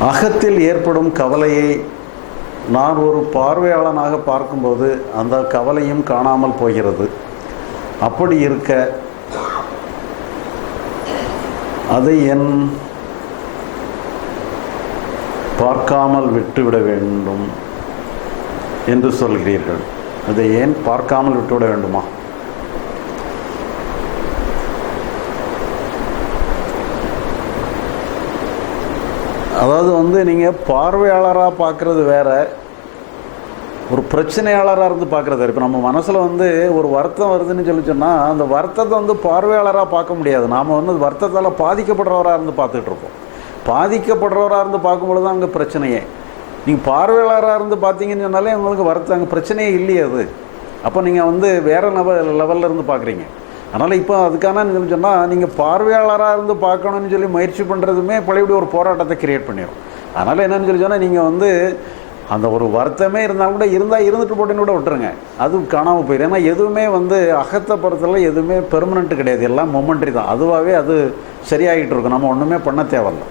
அகத்தில் ஏற்படும் கவலையை நான் ஒரு பார்வையாளனாக பார்க்கும்போது அந்த கவலையும் காணாமல் போகிறது. அப்படி இருக்க அதை என் பார்க்காமல் விட்டுவிட வேண்டும் என்று சொல்கிறீர்கள். அதை ஏன் பார்க்காமல் விட்டுவிட வேண்டுமா? அதாவது வந்து நீங்கள் பார்வையாளராக பார்க்குறது வேற ஒரு பிரச்சனையாளராக இருந்து பார்க்குறது இப்போ நம்ம மனசில் வந்து ஒரு வருத்தம் வருதுன்னு சொல்லி சொன்னால் அந்த வருத்தத்தை வந்து பார்வையாளராக பார்க்க முடியாது. நாம் வந்து வருத்தத்தால் பாதிக்கப்படுறவராக இருந்து பார்த்துட்டு இருப்போம். பாதிக்கப்படுறவராக இருந்து பார்க்கும்பொழுது தான் அங்கே பிரச்சனையே. நீங்கள் பார்வையாளராக இருந்து பார்த்தீங்கன்னு சொன்னாலே உங்களுக்கு வருத்தம் அங்கே பிரச்சனையே இல்லையே அது. அப்போ நீங்கள் வந்து வேறு லெவல் லெவலில் இருந்து பார்க்குறீங்க அதனால் இப்போ அதுக்கான சொல்லி சொன்னால் நீங்கள் பார்வையாளராக இருந்து பார்க்கணும்னு சொல்லி முயற்சி பண்ணுறதுமே பழையபடி ஒரு போராட்டத்தை கிரியேட் பண்ணிடும் அதனால் என்னென்னு சொல்லி சொன்னால் நீங்கள் வந்து அந்த ஒரு வருத்தமே இருந்தால் கூட இருந்தால் இருந்துட்டு போட்டேன்னு கூட விட்டுருங்க. அது காணாமல் போயிடும் ஏன்னா எதுவுமே வந்து அகத்தை பொறுத்தல எதுவுமே பெர்மனெண்ட்டு கிடையாது. எல்லாம் மொமெண்ட்ரி தான். அதுவாகவே அது சரியாகிட்டு இருக்கும். நம்ம ஒன்றுமே பண்ண தேவையில்லை.